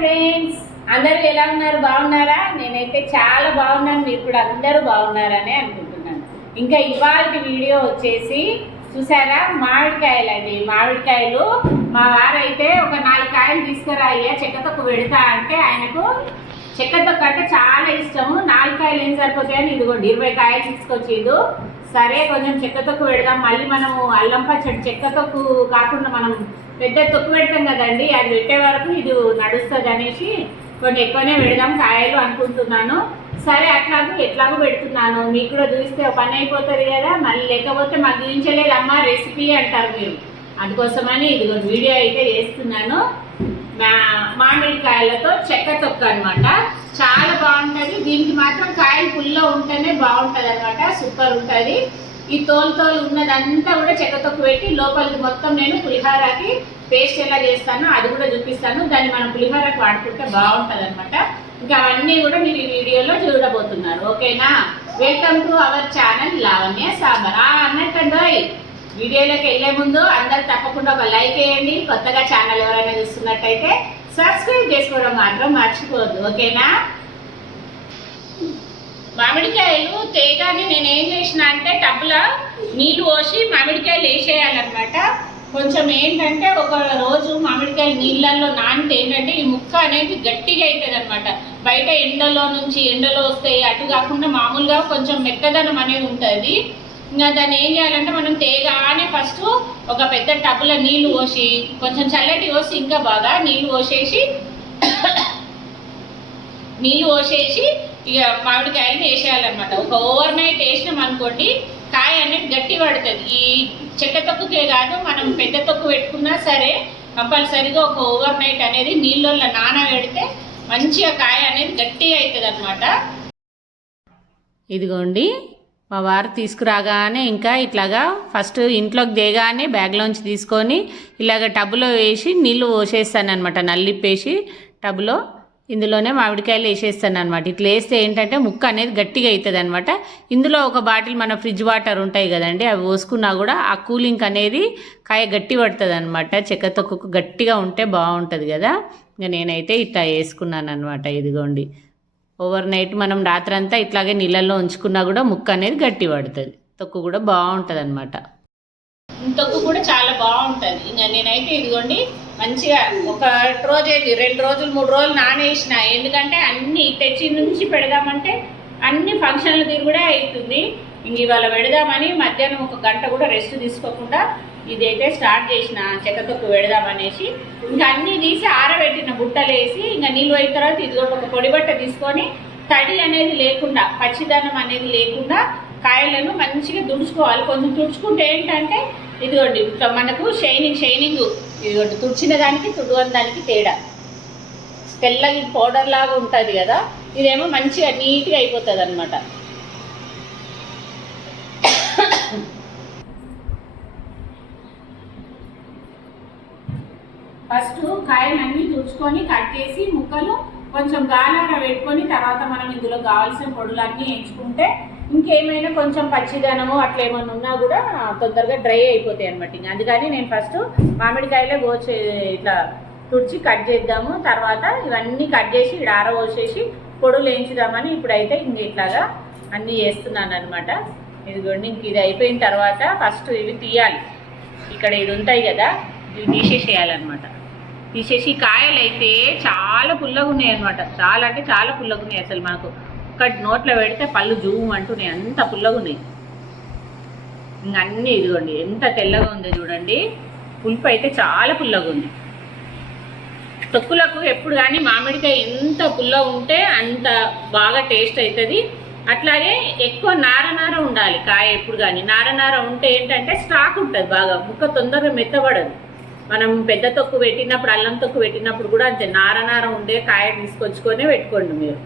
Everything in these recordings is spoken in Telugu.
ఫ్రెండ్స్ అందరూ ఎలా ఉన్నారు? బాగున్నారా? నేనైతే చాలా బాగున్నాను. మీరు కూడా అందరూ బాగున్నారని అనుకుంటున్నాను. ఇంకా ఇవాళ వీడియో వచ్చేసి చూసారా? మామిడికాయలు అండి. మామిడికాయలు. మా వారైతే ఒక నాలుగు కాయలు తీసుకురా అయ్యా. చెక్కతొక్కు పెడతా అంటే ఆయనకు చెక్కతొక్క అంటే చాలా ఇష్టము. నాలుగు కాయలు ఏం సరిపోతాయని ఇదిగోండి. ఇరవై కాయలు తీసుకొచ్చిండు. సరే కొంచెం చెక్క తొక్కు పెడదాం. మళ్ళీ మనము అల్లం పచ్చడి చెక్క తొక్కు కాకుండా మనం పెద్ద తొక్కు పెడతాం కదండి అది పెట్టే వరకు ఇది నడుస్తుంది అనేసి కొన్ని ఎక్కువనే పెడదాం కాయలు అనుకుంటున్నాను. సరే అట్లాగూ ఎట్లాగో పెడుతున్నాను. మీకు కూడా చూస్తే పని అయిపోతుంది కదా. మళ్ళీ లేకపోతే మాకు చూపించలేదమ్మా రెసిపీ అంటారు మీరు. అందుకోసమని ఇదిగో వీడియో అయితే చేస్తున్నాను. మామిడికాయలతో చెక్క తొక్క అనమాట చాలా బాగుంటుంది. దీనికి మాత్రం కాయలు పుల్లో ఉంటేనే బాగుంటుంది అనమాట సూపర్ ఉంటుంది. ఈ తోలు తోలు ఉన్నదంతా కూడా చెక్క తొక్కు పెట్టి లోపలికి మొత్తం నేను పులిహారాకి పేస్ట్ ఎలా చేస్తానో అది కూడా చూపిస్తాను. దాన్ని మనం పులిహారాకి వాడుకుంటే బాగుంటుంది అనమాట ఇంకా అవన్నీ కూడా మీరు ఈ వీడియోలో చూడబోతున్నారు. ఓకేనా? Welcome to our channel Lavanya sambar. ఆ వీడియోలోకి వెళ్ళే ముందు అందరు తప్పకుండా ఒక లైక్ వేయండి. కొత్తగా ఛానల్ ఎవరైనా చూస్తున్నట్టయితే సబ్స్క్రైబ్ చేసుకోవడం మాత్రం మర్చిపోవద్దు. ఓకేనా? మామిడికాయలు తేగానే నేను ఏం చేసిన అంటే టబ్లో నీళ్ళు పోసి మామిడికాయలు వేసేయాలన్నమాట. కొంచెం ఏంటంటే ఒక రోజు మామిడికాయలు నీళ్ళల్లో నానితే ఏంటంటే ఈ ముక్క అనేది గట్టిగా అవుతుంది అనమాట బయట ఎండలో నుంచి ఎండలో వస్తాయి అటు కాకుండా మామూలుగా కొంచెం మెత్తదనం అనేది ఉంటుంది. ఇంకా దాన్ని ఏం చేయాలంటే మనం తేగానే ఫస్ట్ ఒక పెద్ద టబ్లో నీళ్ళు పోసి కొంచెం చల్లటి పోసి ఇంకా బాగా నీళ్ళు పోసేసి నీళ్ళు పోసేసి ఇక మామిడికాయలను వేసేయాలన్నమాట. ఒక ఓవర్ నైట్ వేసినాం అనుకోండి కాయ అనేది గట్టి పడుతుంది. ఈ చెక్క తొక్కుకే కాదు మనం పెద్ద తొక్కు పెట్టుకున్నా సరే కంపల్సరీగా ఒక ఓవర్ నైట్ అనేది నీళ్ళల్లో నానబెడితే మంచిగా కాయ అనేది గట్టిగా అవుతుంది అనమాట ఇదిగోండి. మా వారు తీసుకురాగానే ఇంకా ఇట్లాగా ఫస్ట్ ఇంట్లోకి దిగానే బ్యాగ్లోంచి తీసుకొని ఇలాగ టబ్లో వేసి నీళ్ళు పోసేస్తాను అనమాట నల్లిప్పేసి టబ్లో ఇందులోనే మామిడికాయలు వేసేస్తాను అనమాట ఇట్లా వేస్తే ఏంటంటే ముక్క అనేది గట్టిగా అవుతుంది అనమాట ఇందులో ఒక బాటిల్ మన ఫ్రిడ్జ్ వాటర్ ఉంటాయి కదండి అవి పోసుకున్నా కూడా ఆ కూలింగ్ అనేది కాయ గట్టి పడుతుంది అనమాట చెక్క తొక్కకు గట్టిగా ఉంటే బాగుంటుంది కదా. ఇంకా నేనైతే ఇట్లా వేసుకున్నాను అనమాట ఇదిగోండి. ఓవర్ నైట్ మనం రాత్రంతా ఇట్లాగే నీళ్ళల్లో ఉంచుకున్నా కూడా ముక్క అనేది గట్టి పడుతుంది. తొక్కు కూడా బాగుంటుంది అనమాట తొక్కు కూడా చాలా బాగుంటుంది. ఇంకా నేనైతే ఇదిగోండి మంచిగా ఒక రోజు ఏది రెండు రోజులు మూడు రోజులు నానేసిన. ఎందుకంటే అన్ని తెచ్చి నుంచి పెడదామంటే అన్ని ఫంక్షన్లు తిరిగి కూడా అవుతుంది. ఇంక ఇవాళ పెడదామని మధ్యాహ్నం ఒక గంట కూడా రెస్ట్ తీసుకోకుండా ఇదైతే స్టార్ట్ చేసిన చెక్కతొక్కు పెడదామనేసి ఇంకా అన్నీ తీసి ఆరబెట్టిన బుట్టలు వేసి ఇంకా నీళ్ళు అయిన తర్వాత ఇదిగో ఒక పొడి బట్ట తీసుకొని తడి అనేది లేకుండా పచ్చిదనం అనేది లేకుండా కాయలను మంచిగా తుడుచుకోవాలి. కొంచెం తుడుచుకుంటే ఏంటంటే ఇదిగోండి మనకు షైనింగ్ షైనింగ్ ఇదిగోండి తుడిచిన దానికి తుడవని దానికి తేడా. తెల్లగి పౌడర్ లాగా ఉంటుంది కదా ఇదేమో మంచిగా నీట్గా అయిపోతుంది అనమాట ఫస్ట్ కాయలన్నీ తుడుచుకొని కట్ చేసి ముక్కలు కొంచెం గాలార పెట్టుకొని తర్వాత మనం ఇందులో కావాల్సిన పొడులన్నీ ఎంచుకుంటే ఇంకేమైనా కొంచెం పచ్చిదనము అట్లా ఏమైనా ఉన్నా కూడా తొందరగా డ్రై అయిపోతాయి అనమాట ఇంకా అందుకని నేను ఫస్ట్ మామిడికాయలే గోచే ఇట్లా తుడిచి కట్ చేద్దాము. తర్వాత ఇవన్నీ కట్ చేసి ఇక్కడ ఆరబోసేసి పొడులు వేయించుదామని ఇప్పుడైతే ఇంక ఇట్లాగా అన్నీ చేస్తున్నాను అనమాట ఇదిగోండి ఇంక ఇది అయిపోయిన తర్వాత ఫస్ట్ ఇవి తీయాలి. ఇక్కడ ఇది ఉంటాయి కదా ఇవి తీసేసేయాలన్నమాట. తీసేసి కాయలు అయితే చాలా పుల్లగా ఉన్నాయి అనమాట చాలా అంటే చాలా పుల్లగా ఉన్నాయి అసలు మాకు. ఒక్కటి నోట్లో పెడితే పళ్ళు జూమ్ అంటున్నాయి. అంత పుల్లగా ఉన్నాయి ఇంక అన్నీ ఇదిగోండి ఎంత తెల్లగా ఉందో చూడండి. పులుపు అయితే చాలా పుల్లగా ఉంది తొక్కులకు ఎప్పుడు కానీ మామిడికాయ ఎంత పుల్లగా ఉంటే అంత బాగా టేస్ట్ అవుతుంది అట్లాగే ఎక్కువ నార నార ఉండాలి కాయ ఎప్పుడు కానీ. నార నార ఉంటే ఏంటంటే స్టాక్ ఉంటుంది బాగా. ముక్క తొందరగా మెత్తబడదు. మనం పెద్ద తొక్కు పెట్టినప్పుడు అల్లం తొక్కు పెట్టినప్పుడు కూడా అంతే. నార నార ఉండే కాయ తీసుకొచ్చుకొని పెట్టుకోండి మీరు.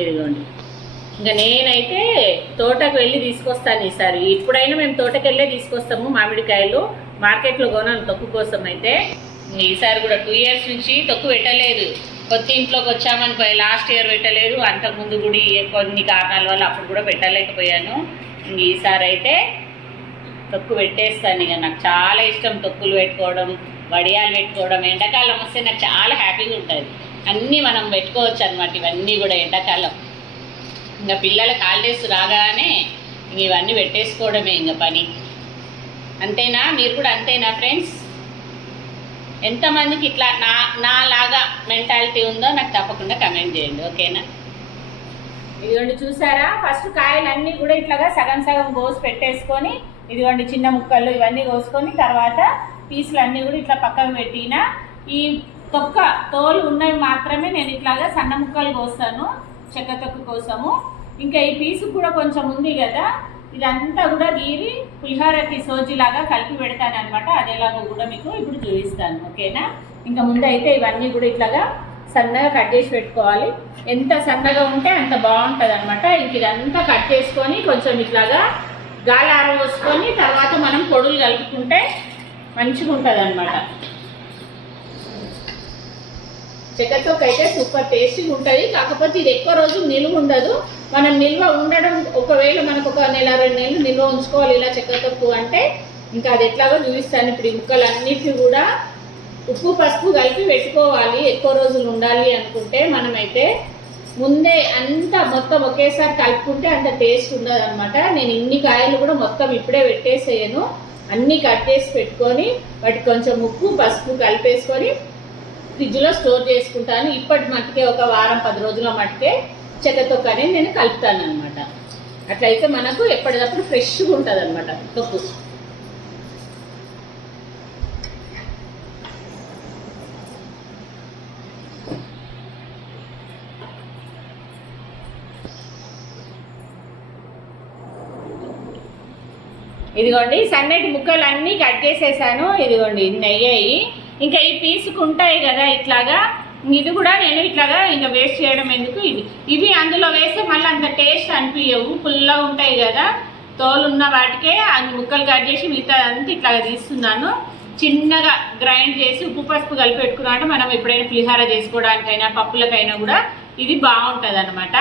ఇదిగోండి. ఇంకా నేనైతే తోటకు వెళ్ళి తీసుకొస్తాను ఈసారి. ఇప్పుడైనా మేము తోటకు వెళ్ళే తీసుకొస్తాము మామిడికాయలు. మార్కెట్లో కొనాలి తొక్కు కోసం అయితే. ఈసారి కూడా టూ ఇయర్స్ నుంచి తొక్కు పెట్టలేదు. కొత్త ఇంట్లోకి వచ్చామనుకో లాస్ట్ ఇయర్ పెట్టలేదు. అంతకుముందు కూడా కొన్ని కారణాల వల్ల అప్పుడు కూడా పెట్టలేకపోయాను. ఈసారి అయితే తొక్కు పెట్టేస్తాను ఇక. నాకు చాలా ఇష్టం తొక్కులు పెట్టుకోవడం వడియాలు పెట్టుకోవడం. ఎండాకాలం వస్తే నాకు చాలా హ్యాపీగా ఉంటుంది. అన్నీ మనం పెట్టుకోవచ్చు అనమాట ఇవన్నీ కూడా ఎండాకాలం. ఇంకా పిల్లలకి హాలిడేస్ రాగానే ఇవన్నీ పెట్టేసుకోవడమే ఇంకా పని. అంతేనా? మీరు కూడా అంతేనా ఫ్రెండ్స్? ఎంతమందికి ఇట్లా నా నాలాగా మెంటాలిటీ ఉందో నాకు తప్పకుండా కమెంట్ చేయండి. ఓకేనా? ఇదిగోండి చూసారా? ఫస్ట్ కాయలన్నీ కూడా ఇట్లాగా సగం సగం కోసి పెట్టేసుకొని ఇదిగోండి చిన్న ముక్కలు ఇవన్నీ కోసుకొని తర్వాత పీసులు అన్నీ కూడా ఇట్లా పక్కకు పెట్టిన. ఈ తొక్క తోలు ఉన్నవి మాత్రమే నేను ఇట్లాగా సన్న ముక్కలు కోస్తాను చెక్క తొక్క కోసము. ఇంకా ఈ పీసు కూడా కొంచెం ఉంది కదా ఇదంతా కూడా గీరి పులిహోరకి సోజిలాగా కలిపి పెడతాను అనమాట అదేలాగా కూడా మీకు ఇప్పుడు చూపిస్తాను ఓకేనా? ఇంకా ముందు అయితే ఇవన్నీ కూడా ఇట్లాగా సన్నగా కట్ చేసి పెట్టుకోవాలి. ఎంత సన్నగా ఉంటే అంత బాగుంటుంది అనమాట ఇంక ఇదంతా కట్ చేసుకొని కొంచెం ఇట్లాగా గాలి ఆరబోసుకొని తర్వాత మనం పొడులు కలుపుకుంటే మంచిగా ఉంటుంది అనమాట చెక్కతోక అయితే సూపర్ టేస్టీగా ఉంటుంది. కాకపోతే ఇది ఎక్కువ రోజులు నిలువ ఉండదు. మనం నిల్వ ఉండడం ఒకవేళ మనకు ఒక నెల రెండు నెలలు నిల్వ ఉంచుకోవాలి ఇలా చెక్కతొక్కు అంటే ఇంకా అది ఎట్లాగో చూపిస్తాను. ఇప్పుడు ఈ ముక్కలు కూడా ఉప్పు పసుపు కలిపి పెట్టుకోవాలి. ఎక్కువ రోజులు ఉండాలి అనుకుంటే మనమైతే ముందే అంతా మొత్తం ఒకేసారి కలుపుకుంటే అంత టేస్ట్ ఉండదు అనమాట నేను ఇన్ని కాయలు కూడా మొత్తం ఇప్పుడే పెట్టేసేయను. అన్నీ కట్ చేసి పెట్టుకొని వాటికి కొంచెం ఉప్పు పసుపు కలిపేసుకొని ఫ్రిడ్జ్లో స్టోర్ చేసుకుంటాను. ఇప్పటి మట్టుకే ఒక వారం పది రోజుల మట్టుకే చెక్కతో కానీ నేను కలుపుతాను అనమాట అట్లయితే మనకు ఎప్పటికప్పుడు ఫ్రెష్గా ఉంటుంది అనమాట తొక్కు. ఇదిగోండి సన్నటి ముక్కలు అన్నీ కట్ చేసేసాను. ఇదిగోండి ఇన్ని అయ్యాయి. ఇంకా ఈ పీసుకు ఉంటాయి కదా ఇట్లాగా. ఇది కూడా నేను ఇట్లాగా ఇంకా వేస్ట్ చేయడం ఎందుకు? ఇది ఇవి అందులో వేస్తే మళ్ళీ అంత టేస్ట్ అనిపించవు పుల్లగా ఉంటాయి కదా. తోలున్న వాటికే అన్ని ముక్కలు కట్ చేసి మిగతా అంతా ఇట్లాగా తీస్తున్నాను. చిన్నగా గ్రైండ్ చేసి ఉప్పు పసుపు కలిపి పెట్టుకున్నా అంటే మనం ఎప్పుడైనా పులిహార చేసుకోవడానికైనా పప్పులకైనా కూడా ఇది బాగుంటుంది అనమాట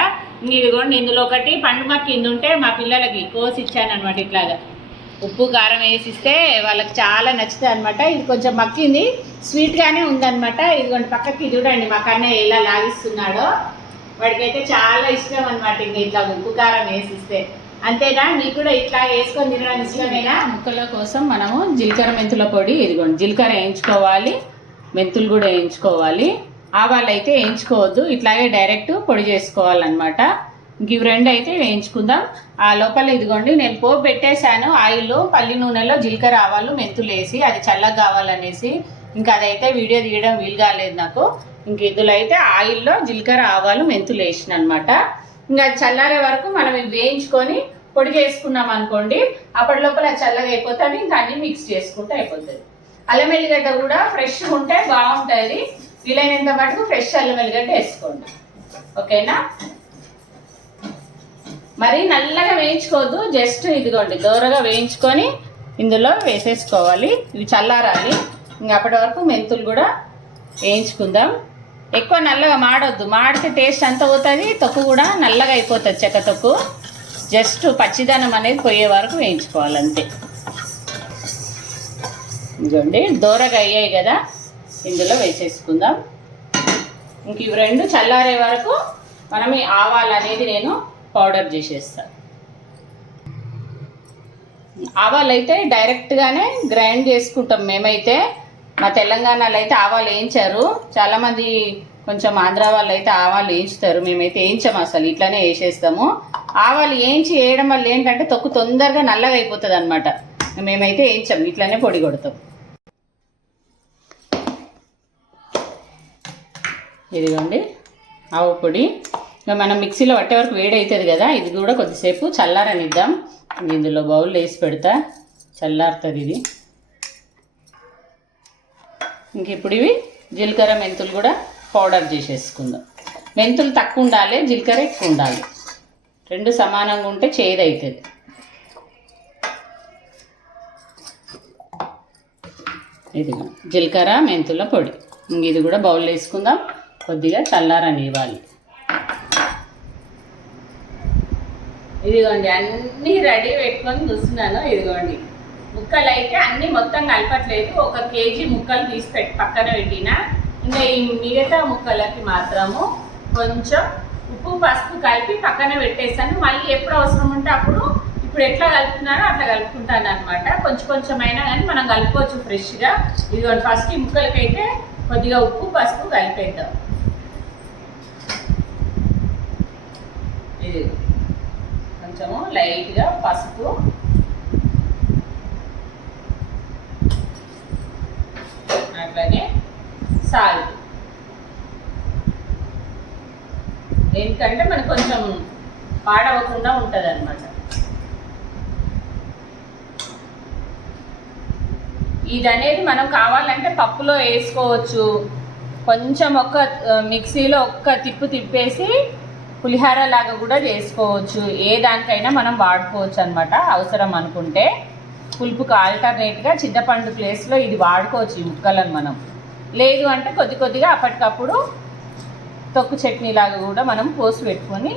ఇదిగోండి ఇందులో ఒకటి పండు కింద ఉంటే మా పిల్లలకి కోసి ఇచ్చాను అనమాట ఇట్లాగా. ఉప్పు కారం వేసిస్తే వాళ్ళకి చాలా నచ్చుతుంది అనమాట ఇది కొంచెం మక్కింది స్వీట్గానే ఉందన్నమాట. ఇదిగోండి పక్కకి చూడండి మా కన్నయ్య ఎలా లాగిస్తున్నాడో. వాడికైతే చాలా ఇష్టం అనమాట ఇంకా ఇట్లా ఉప్పు కారం వేసిస్తే. అంతేనా? మీకు కూడా ఇట్లా వేసుకొని తినడం ఇష్టమేనా? ముక్కల కోసం మనము జీలకర్ర మెంతుల పొడి ఇదిగోండి జీలకర్ర వేయించుకోవాలి. మెంతులు కూడా వేయించుకోవాలి. ఆవాలు అయితే వేయించుకోవద్దు. ఇట్లాగే డైరెక్ట్ పొడి చేసుకోవాలన్నమాట. ఇంక ఇవి రెండు అయితే వేయించుకుందాం. ఆ లోపల ఇదిగోండి నేను పోపు పెట్టేశాను. ఆయిల్ పల్లి నూనెలో జీలకర్ర ఆవాలు మెంతులు వేసి అది చల్లగా కావాలనేసి ఇంకా అదైతే వీడియో తీయడం వీలు కాలేదు నాకు. ఇంక ఇందులో అయితే ఆయిల్లో జీలకర్ర ఆవాలు మెంతులు వేసిన అనమాట ఇంకా అది చల్లారే వరకు మనం ఇవి వేయించుకొని పొడి చేసుకున్నాం అనుకోండి అప్పటి లోపల అది చల్లగా అయిపోతుంది ఇంకా అన్ని మిక్స్ చేసుకుంటే అయిపోతుంది. అల్లం ఎల్లిగడ్డ కూడా ఫ్రెష్గా ఉంటే బాగుంటుంది. వీలైనంత మటుకు ఫ్రెష్ అల్లం ఎల్లిగడ్డ వేసుకోండి. ఓకేనా? మరి నల్లగా వేయించుకోవద్దు జస్ట్ ఇదిగోండి దూరగా వేయించుకొని ఇందులో వేసేసుకోవాలి. ఇవి చల్లారాలి. ఇంకా అప్పటి వరకు మెంతులు కూడా వేయించుకుందాం. ఎక్కువ నల్లగా మాడొద్దు. మాడితే టేస్ట్ అంత అవుతుంది తొక్కు కూడా నల్లగా అయిపోతుంది చెక్క తొక్కు. జస్ట్ పచ్చిదనం అనేది పోయే వరకు వేయించుకోవాలి అంతే ఇదిగోండి దూరగా అయ్యాయి కదా. ఇందులో వేసేసుకుందాం. ఇంక ఇవి రెండు చల్లారే వరకు మనం ఈ ఆవాలనేది నేను పౌడర్ చేసేస్తా. ఆవాలు అయితే డైరెక్ట్గానే గ్రైండ్ చేసుకుంటాం మేమైతే. మా తెలంగాణలో అయితే ఆవాలు వేయించారు. చాలామంది కొంచెం ఆంధ్ర వాళ్ళు అయితే ఆవాలు వేయించుతారు. మేమైతే వేయించాము అసలు ఇట్లానే వేసేస్తాము. ఆవాలు వేయించి వేయడం వల్ల ఏంటంటే తొక్కు తొందరగా నల్లగా అయిపోతుంది అనమాట మేమైతే వేయించాం ఇట్లానే పొడి కొడతాం. ఇదిగోండి ఆవు పొడి. ఇంకా మనం మిక్సీలో పట్టే వరకు వేడి అవుతుంది కదా ఇది కూడా కొద్దిసేపు చల్లారనిద్దాం. ఇందులో బౌల్ వేసి పెడతా. చల్లారుతుంది ఇది. ఇంక ఇప్పుడు ఇవి జీలకర్ర మెంతులు కూడా పౌడర్ చేసేసుకుందాం. మెంతులు తక్కువ ఉండాలి జీలకర్ర ఎక్కువ ఉండాలి. రెండు సమానంగా ఉంటే చేదవుతుంది ఇది జీలకర్ర మెంతుల పొడి. ఇంక ఇది కూడా బౌల్ వేసుకుందాం. కొద్దిగా చల్లారని ఇవ్వాలి ఇదిగోండి అన్నీ రెడీ పెట్టుకొని చూస్తున్నాను. ఇదిగోండి. ముక్కలు అయితే అన్నీ మొత్తం కలపట్లేదు. ఒక కేజీ ముక్కలు తీసి పెట్టి పక్కన పెట్టిన. ఇంకా ఈ మిగతా ముక్కలకి మాత్రము కొంచెం ఉప్పు పసుపు కలిపి పక్కన పెట్టేస్తాను మళ్ళీ ఎప్పుడు అవసరం ఉంటే అప్పుడు ఇప్పుడు ఎట్లా కలుపుతున్నారో అట్లా కలుపుకుంటాను అనమాట కొంచెం కొంచెం అయినా కానీ మనం కలుపుకోవచ్చు ఫ్రెష్గా ఇదిగోండి ఫస్ట్ ఈ ముక్కలకైతే కొద్దిగా ఉప్పు పసుపు కలిపేద్దాం ఇది కొంచెము లైట్గా పసుపు. అట్లాగే సాల్ట్. ఎందుకంటే మనకు కొంచెం పాడవకుండా ఉంటుంది అనమాట ఇది అనేది మనం కావాలంటే పప్పులో వేసుకోవచ్చు. కొంచెం ఒక్క మిక్సీలో ఒక్క తిప్పు తిప్పేసి పులిహార లాగా కూడా చేసుకోవచ్చు. ఏ దానికైనా మనం వాడుకోవచ్చు అనమాట అవసరం అనుకుంటే పులుపుకు ఆల్టర్నేట్గా చింతపండు ప్లేస్లో ఇది వాడుకోవచ్చు ఈ ముక్కలను మనం. లేదు అంటే కొద్ది కొద్దిగా అప్పటికప్పుడు తొక్కు చట్నీ లాగా కూడా మనం పోసి పెట్టుకొని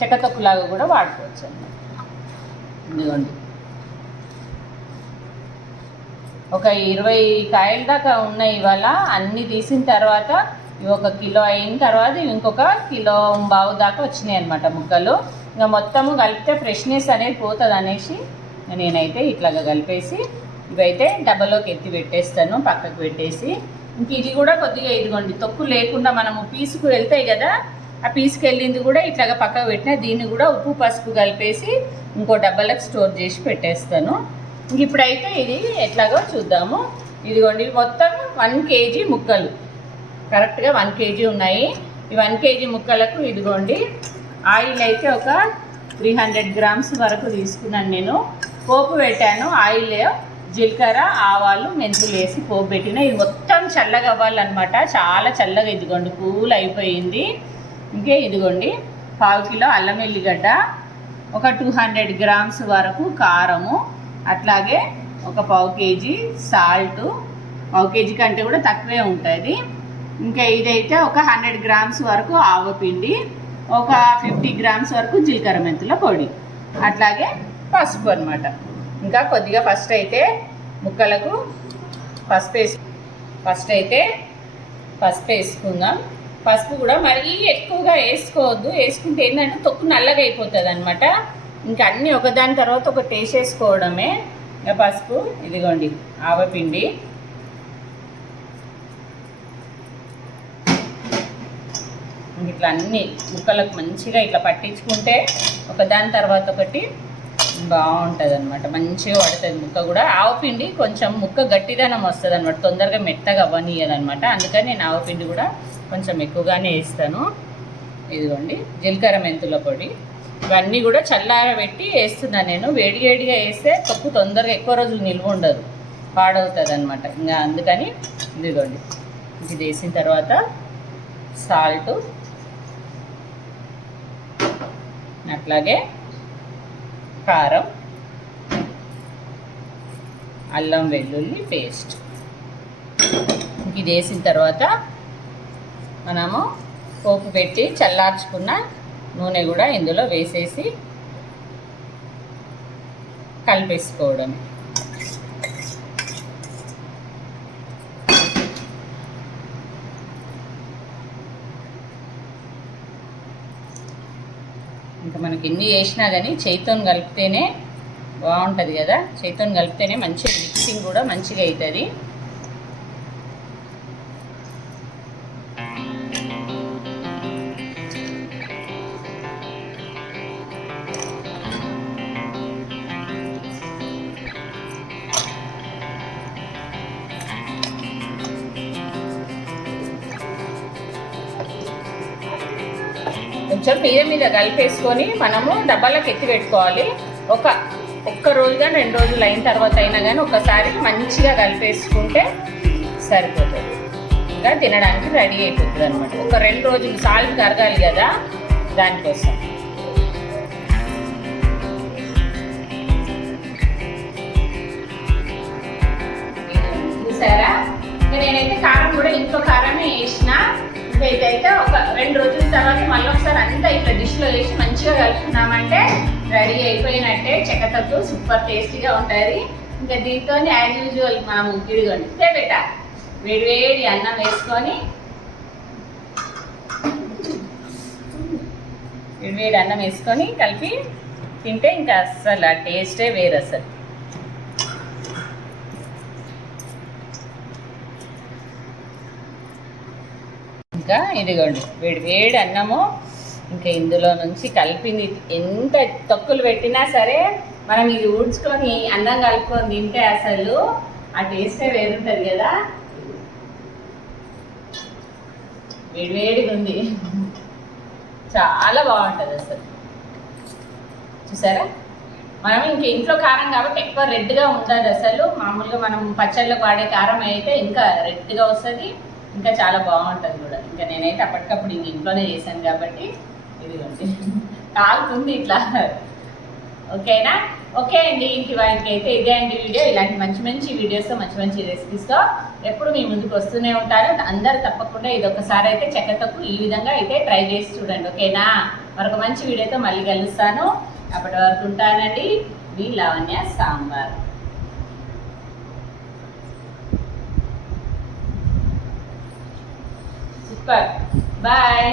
చెక్క తొక్కులాగా కూడా వాడుకోవచ్చు అనమాట ఇదిగోండి. ఒక ఇరవై కాయల దాకా ఉన్నాయి ఇవాళ అన్నీ తీసిన తర్వాత ఇవి ఒక కిలో అయిన తర్వాత ఇంకొక కిలో బావు దాకా వచ్చినాయి అనమాట ముక్కలు. ఇంకా మొత్తము కలిపితే ఫ్రెష్నెస్ అనేది పోతుంది అనేసి నేనైతే ఇట్లాగా కలిపేసి ఇవైతే డబ్బాలోకి ఎత్తి పెట్టేస్తాను పక్కకు పెట్టేసి. ఇంక ఇది కూడా కొద్దిగా ఇదిగోండి తొక్కు లేకుండా మనము పీసుకు వెళ్తాయి కదా ఆ పీసుకు వెళ్ళింది కూడా ఇట్లాగా పక్కకు పెట్టిన దీన్ని కూడా ఉప్పు పసుపు కలిపేసి ఇంకో డబ్బాలకు స్టోర్ చేసి పెట్టేస్తాను. ఇంక ఇప్పుడైతే ఇది ఎట్లాగో చూద్దాము. ఇదిగోండి మొత్తం వన్ కేజీ ముక్కలు. కరెక్ట్గా వన్ కేజీ ఉన్నాయి. ఈ వన్ కేజీ ముక్కలకు ఇదిగోండి ఆయిల్ అయితే ఒక త్రీ హండ్రెడ్ గ్రామ్స్ వరకు తీసుకున్నాను నేను. పోపు పెట్టాను ఆయిల్ జీలకర్ర ఆవాలు మెంతులు వేసి పోపు పెట్టిన. ఇది మొత్తం చల్లగా అవ్వాలన్నమాట. చాలా చల్లగా ఇదిగోండి కూల్ అయిపోయింది. ఇంకే ఇదిగోండి పావు కిలో అల్లం ఎల్లిగడ్డ ఒక టూ హండ్రెడ్ గ్రామ్స్ వరకు కారము అట్లాగే ఒక పావు కేజీ సాల్ట్. పావు కేజీ కంటే కూడా తక్కువే ఉంటుంది. ఇంకా ఇదైతే ఒక హండ్రెడ్ గ్రామ్స్ వరకు ఆవపిండి ఒక ఫిఫ్టీ గ్రామ్స్ వరకు జీలకర్ర మెంతుల పొడి. అట్లాగే పసుపు అనమాట ఇంకా కొద్దిగా ఫస్ట్ అయితే ముక్కలకు పసుపు వేసి ఫస్ట్ అయితే పసుపు వేసుకుందాం. పసుపు కూడా మరీ ఎక్కువగా వేసుకోవద్దు. వేసుకుంటే ఏంటంటే తొక్కు నల్లగా అయిపోతుంది అనమాట ఇంకా అన్నీ ఒకదాని తర్వాత ఒకటి వేసేసుకోవడమే. వేసుకోవడమే పసుపు ఇదిగోండి ఆవపిండి ఇట్లా అన్ని ముక్కలకు మంచిగా ఇట్లా పట్టించుకుంటే ఒక దాని తర్వాత ఒకటి బాగుంటుంది అనమాట మంచిగా పడుతుంది ముక్క కూడా. ఆవపిండి కొంచెం ముక్క గట్టిదనం వస్తుంది అనమాట తొందరగా మెత్తగా అవ్వనియదనమాట అందుకని నేను ఆవపిండి కూడా కొంచెం ఎక్కువగానే వేస్తాను. ఇదిగోండి జీలకర్ర మెంతుల పొడి. ఇవన్నీ కూడా చల్లారబెట్టి వేస్తున్నాను నేను. వేడి వేడిగా వేస్తే తప్పు తొందరగా ఎక్కువ రోజులు నిల్వ ఉండదు. పాడవుతుంది అనమాట ఇంకా అందుకని ఇదిగోండి ఇది వేసిన తర్వాత సాల్ట్ అట్లాగే కారం అల్లం వెల్లుల్లి పేస్ట్. ఇది వేసిన తర్వాత మనము పోపు పెట్టి చల్లార్చుకున్న నూనె కూడా ఇందులో వేసేసి కలిపేసుకోవడం గిన్ని మనకి ఎన్ని చేసినా కానీ చేతితో కలిపితేనే బాగుంటుంది కదా. చేతితో కలిపితేనే మంచిగా మిక్సింగ్ కూడా మంచిగా అవుతుంది కలిపేసుకొని మనము డబ్బాలకు ఎత్తి పెట్టుకోవాలి. ఒక ఒక్క రోజు కానీ రెండు రోజులు అయిన తర్వాత అయినా కానీ ఒకసారి మంచిగా కలిపేసుకుంటే సరిపోతుంది. ఇంకా తినడానికి రెడీ అయిపోతుంది అనమాట ఒక రెండు రోజులు సాల్ట్ కరగాలి కదా దానికోసం. చూసారా? ఇంకా నేనైతే కారం కూడా ఇంట్లో కారమే వేసిన. వెయిట్ అయితే ఒక రెండు రోజుల తర్వాత మళ్ళీ ఒకసారి అంతా ఇట్లా డిష్లో వేసి మంచిగా కలుపుకున్నామంటే రెడీ అయిపోయినట్టే. చెక్కతో సూపర్ టేస్టీగా ఉంటుంది. ఇంకా దీంతో యాజ్ యూజువల్ మనము ఇదిగోండి తేపెట్ట వేడివేడి అన్నం వేసుకొని వేడివేడి అన్నం వేసుకొని కలిపి తింటే ఇంకా అస్సలు ఆ టేస్టే వేరు అసలు ఇంకా ఇదిగోండి వేడి వేడి అన్నము ఇంకా ఇందులో నుంచి కలిపింది. ఎంత తొక్కులు పెట్టినా సరే మనం ఇది ఊడ్చుకొని అన్నం కలుపుకొని తింటే అసలు ఆ టేస్టే వేరుంటుంది కదా. వేడి వేడిగా ఉంది. చాలా బాగుంటుంది అసలు. చూసారా? మనం ఇంక ఇంట్లో కారం కాబట్టి ఎక్కువ రెడ్గా ఉంటుంది అసలు. మామూలుగా మనం పచ్చళ్ళకు వాడే కారం అయితే ఇంకా రెడ్గా వస్తుంది. ఇంకా చాలా బాగుంటుంది కూడా. ఇంకా నేనైతే అప్పటికప్పుడు ఇంక ఇంట్లోనే చేశాను కాబట్టి ఇదిగోండి. కాలుతుంది ఇట్లా. ఓకేనా? ఓకే అండి ఇంక వారికి అయితే ఇదే అండి వీడియో. ఇలాంటి మంచి మంచి వీడియోస్తో మంచి మంచి రెసిపీస్తో ఎప్పుడు మీ ముందుకు వస్తూనే ఉంటారు. అందరు తప్పకుండా ఇది ఒకసారి అయితే చెక్కతొక్కు ఈ విధంగా అయితే ట్రై చేసి చూడండి. ఓకేనా? మరొక మంచి వీడియోతో మళ్ళీ కలుస్తాను. అప్పటి వరకు ఉంటానండి. మీ లావణ్య సాంబార్. Super bye